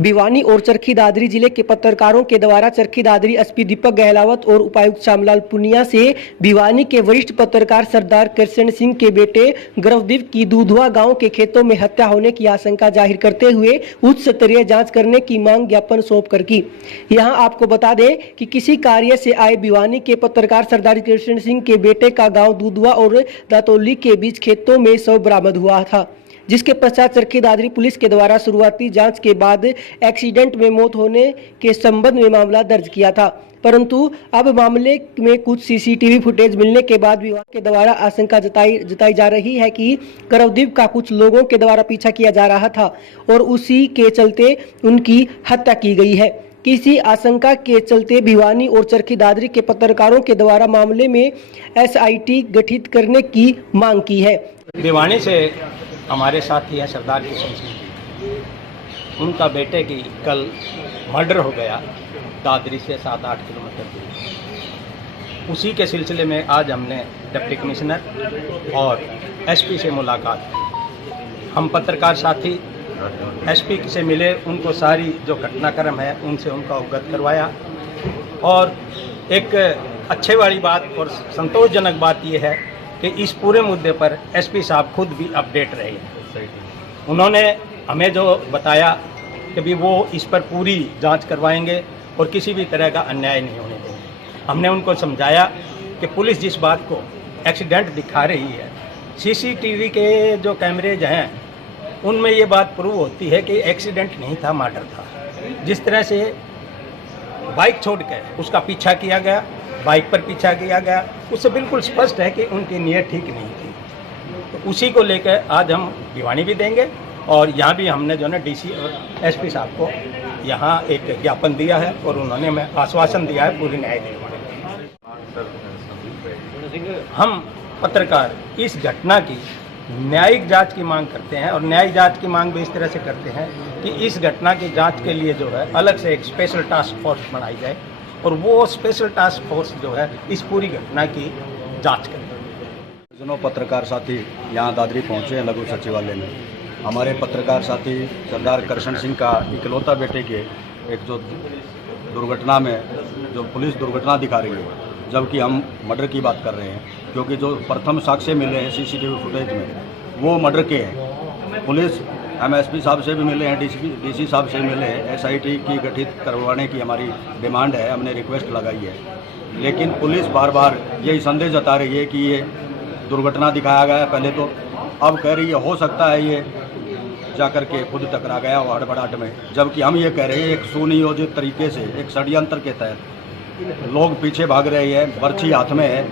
भिवानी और चरखी दादरी जिले के पत्रकारों के द्वारा चरखी दादरी एसपी दीपक गहलावत और उपायुक्त श्यामलाल पुनिया से भिवानी के वरिष्ठ पत्रकार सरदार कृष्ण सिंह के बेटे गर्भदीप की दूधवा गांव के खेतों में हत्या होने की आशंका जाहिर करते हुए उच्च स्तरीय जांच करने की मांग ज्ञापन सौंप कर की। यहां आपको बता दें कि किसी कार्य से आए भिवानी के पत्रकार सरदार कृष्ण सिंह के बेटे का गाँव दूधवा और दातौली के बीच खेतों में शव बरामद हुआ था, जिसके पश्चात चरखी दादरी पुलिस के द्वारा शुरुआती जांच के बाद एक्सीडेंट में मौत होने के संबंध में मामला दर्ज किया था। परंतु अब मामले में कुछ सीसीटीवी फुटेज मिलने के बाद विभाग के द्वारा आशंका जताई जा रही है कि गर्भदीप का कुछ लोगों के द्वारा पीछा किया जा रहा था और उसी के चलते उनकी हत्या की गई है। किसी आशंका के चलते भिवानी और चरखी दादरी के पत्रकारों के द्वारा मामले में SIT गठित करने की मांग की है। भिवानी से हमारे साथी हैं सरदार कृष्ण सिंह, उनका बेटे की कल मर्डर हो गया दादरी से 7-8 किलोमीटर दूर। उसी के सिलसिले में आज हमने डिप्टी कमिश्नर और SP से मुलाकात की। हम पत्रकार साथी SP से मिले, उनको सारी जो घटनाक्रम है उनसे उनका अवगत करवाया और एक अच्छे वाली बात और संतोषजनक बात यह है कि इस पूरे मुद्दे पर SP साहब खुद भी अपडेट रहे हैं। उन्होंने हमें जो बताया कि भी वो इस पर पूरी जांच करवाएंगे और किसी भी तरह का अन्याय नहीं होने देंगे। हमने उनको समझाया कि पुलिस जिस बात को एक्सीडेंट दिखा रही है, CCTV के जो कैमरेज हैं उनमें ये बात प्रूव होती है कि एक्सीडेंट नहीं था, मर्डर था। जिस तरह से बाइक छोड़कर उसका पीछा किया गया, बाइक पर पीछा किया गया, उससे बिल्कुल स्पष्ट है कि उनकी नीयत ठीक नहीं थी। तो उसी को लेकर आज हम भिवानी भी देंगे और यहाँ भी हमने जो है DC और SP साहब को यहाँ एक ज्ञापन दिया है और उन्होंने हमें आश्वासन दिया है पूरी न्याय दिलवाने का। हम पत्रकार इस घटना की न्यायिक जांच की मांग करते हैं और न्यायिक जांच की मांग भी इस तरह से करते हैं कि इस घटना की जांच के लिए जो है अलग से एक स्पेशल टास्क फोर्स बनाई जाए और वो स्पेशल टास्क फोर्स जो है इस पूरी घटना की जांच करे। दोनों पत्रकार साथी यहाँ दादरी पहुँचे हैं लघु सचिवालय में। हमारे पत्रकार साथी सरदार कृष्ण सिंह का इकलौता बेटे के एक जो दुर्घटना में जो पुलिस दुर्घटना दिखा रही है, जबकि हम मर्डर की बात कर रहे हैं, क्योंकि जो प्रथम साक्ष्य मिले हैं CCTV फुटेज में वो मर्डर के हैं। पुलिस हम SP साहब से भी मिले हैं, DC साहब से मिले हैं। SIT की गठित करवाने की हमारी डिमांड है, हमने रिक्वेस्ट लगाई है, लेकिन पुलिस बार बार यही संदेश जता रही है कि ये दुर्घटना दिखाया गया है पहले तो, अब कह रही है हो सकता है ये जाकर के खुद टकरा गया हो हड़बड़ाहट में, जबकि हम ये कह रहे हैं एक सुनियोजित तरीके से एक षड्यंत्र के तहत लोग पीछे भाग रहे हैं, बर्छी हाथ में है,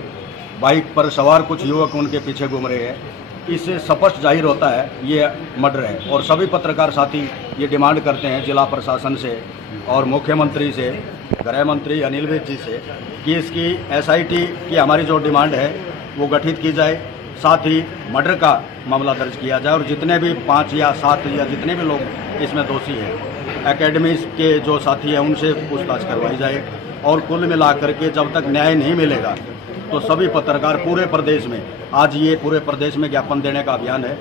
बाइक पर सवार कुछ युवक उनके पीछे घूम रहे हैं। इससे स्पष्ट जाहिर होता है ये मर्डर है और सभी पत्रकार साथी ये डिमांड करते हैं जिला प्रशासन से और मुख्यमंत्री से, गृह मंत्री अनिल विज जी से कि इसकी SIT की हमारी जो डिमांड है वो गठित की जाए, साथ ही मर्डर का मामला दर्ज किया जाए और जितने भी 5 या 7 या जितने भी लोग इसमें दोषी हैं एकेडमी के जो साथी हैं उनसे पूछताछ करवाई जाए और कुल मिलाकर के जब तक न्याय नहीं मिलेगा तो सभी पत्रकार पूरे प्रदेश में, आज ये पूरे प्रदेश में ज्ञापन देने का अभियान है।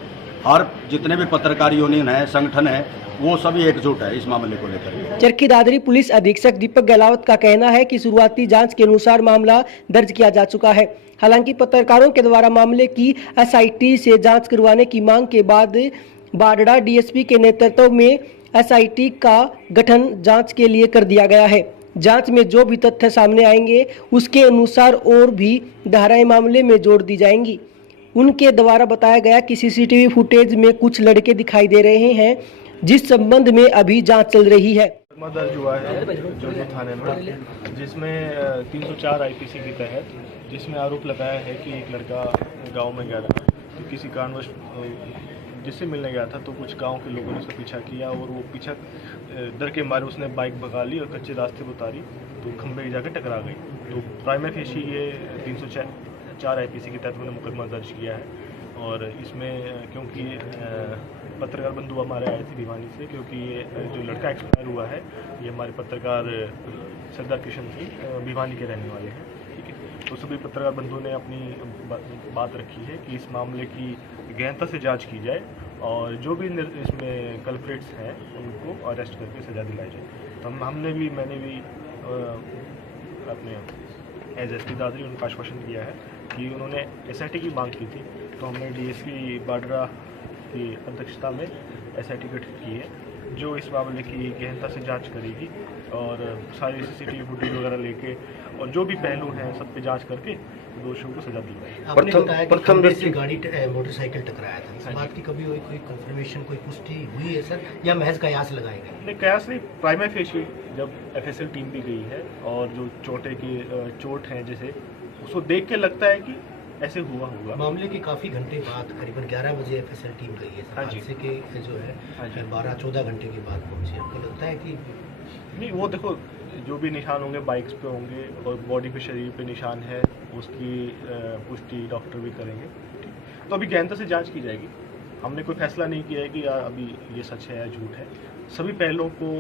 हर जितने भी पत्रकार यूनियन है, संगठन है, वो सभी एकजुट है इस मामले को लेकर। चरखी दादरी पुलिस अधीक्षक दीपक गहलावत का कहना है कि शुरुआती जांच के अनुसार मामला दर्ज किया जा चुका है। हालांकि पत्रकारों के द्वारा मामले की SIT से जांच करवाने की मांग के बाद बाडड़ा DSP के नेतृत्व में SIT का गठन जांच के लिए कर दिया गया है। जांच में जो भी तथ्य सामने आएंगे उसके अनुसार और भी धाराएं मामले में जोड़ दी जाएंगी। उनके द्वारा बताया गया कि CCTV फुटेज में कुछ लड़के दिखाई दे रहे हैं, जिस संबंध में अभी जांच चल रही है। दर्ज हुआ है जो थाने में, जिसमें 304 IPC के तहत जिसमें आरोप लगाया है कि एक लड़का गांव में गया था, तो किसी कारणवश जिससे मिलने गया था तो कुछ गांव के लोगों ने उसका पीछा किया और वो पीछा डर के मारे उसने बाइक भगा ली और कच्चे रास्ते पर उतारी तो खंभे की जाकर टकरा गई। तो प्राइमरी फेशी ये 304 IPC के तहत मैंने मुकदमा दर्ज किया है और इसमें क्योंकि पत्रकार बंधु हमारे आए थे भिवानी से, क्योंकि ये जो लड़का एक्सपायर हुआ है ये हमारे पत्रकार सरदार कृष्ण सिंह भिवानी के रहने वाले हैं। ठीक है, तो सभी पत्रकार बंधुओं ने अपनी बात रखी है कि इस मामले की गहनता से जांच की जाए और जो भी इसमें कल्प्रिट्स हैं उनको अरेस्ट करके सज़ा दिलाई जाए। तो मैंने भी अपने एज एस पी दादरी उनको आश्वासन किया है कि उन्होंने SIT की मांग की थी, तो हमने DSP बाड्रा की अध्यक्षता में SIT गठित की है जो इस मामले की गहनता से जांच करेगी और सारी CCTV फुटेज वगैरह लेके और जो भी पहलू हैं सब पे जांच करके दोषियों को सजा दिलवाएगी। आपने बताया कि खंबे से गाड़ी मोटरसाइकिल टकराया था, इस बात की कभी कोई कंफर्मेशन कोई पुष्टि हुई है सर, या महज कयास लगाए गए? नहीं, कयास नहीं, प्राइमा फेशी जब FSL टीम भी गई है और जो चोट हैं जैसे उसको देख के लगता है कि ऐसे हुआ होगा। मामले के काफ़ी घंटे बाद करीबन 11 बजे FSL टीम गई है, हादसे के जो है 12-14 घंटे के बाद पहुंची। आपको लगता है कि नहीं, वो देखो जो भी निशान होंगे बाइक्स पे होंगे और बॉडी पे शरीर पे निशान है उसकी पुष्टि डॉक्टर भी करेंगे, ठीक। तो अभी गहनता से जांच की जाएगी। हमने कोई फैसला नहीं किया है कि अभी ये सच है या झूठ है, सभी पहलुओं को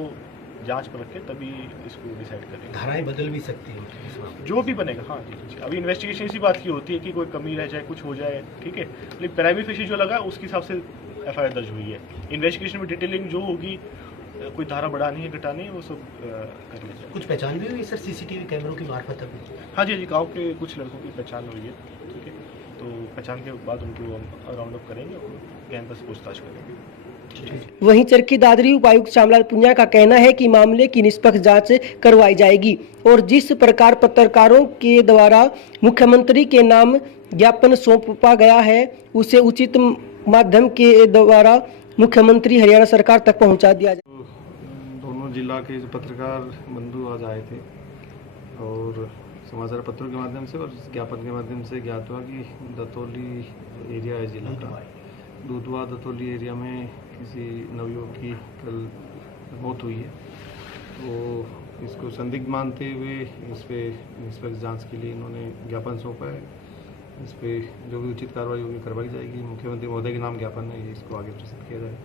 जांच पर रखें तभी इसको डिसाइड करेंगे। धाराएं बदल भी सकती हैं जो भी बनेगा, हाँ जी। अभी इन्वेस्टिगेशन इसी बात की होती है कि कोई कमी रह जाए, कुछ हो जाए, ठीक है। लेकिन प्राइमरी फेशी जो लगा उसके हिसाब से FIR दर्ज हुई है। इन्वेस्टिगेशन में डिटेलिंग जो होगी, कोई धारा बढ़ानी है घटानी है वो सब कर लिया जाए। कुछ पहचान भी हुई सर CCTV कैमरों की मार्फत अभी? हाँ जी, गाँव के कुछ लड़कों की पहचान हुई है, ठीक है। तो पहचान के बाद उनको हम राउंड अप करेंगे और गहनता से पूछताछ करेंगे। वहीं चरखी दादरी उपायुक्त श्यामलाल पुनिया का कहना है कि मामले की निष्पक्ष जांच करवाई जाएगी और जिस प्रकार पत्रकारों के द्वारा मुख्यमंत्री के नाम ज्ञापन सौंपा गया है उसे उचित माध्यम के द्वारा मुख्यमंत्री हरियाणा सरकार तक पहुंचा दिया जाए। दोनों जिला के जो पत्रकार बंधु आज आए थे और समाचार पत्रों के माध्यम से और ज्ञापन के माध्यम से ज्ञात हुआ कि दतौली एरिया है जिला का, दूधवा दतौली एरिया में किसी नवयुवक की कल मौत हुई है। तो इसको संदिग्ध मानते हुए इस पे निष्पक्ष जांच के लिए इन्होंने ज्ञापन सौंपा है। इस पे जो भी उचित कार्रवाई होगी करवाई जाएगी। मुख्यमंत्री महोदय के नाम ज्ञापन है, इसको आगे प्रस्तुत किया जाएगा।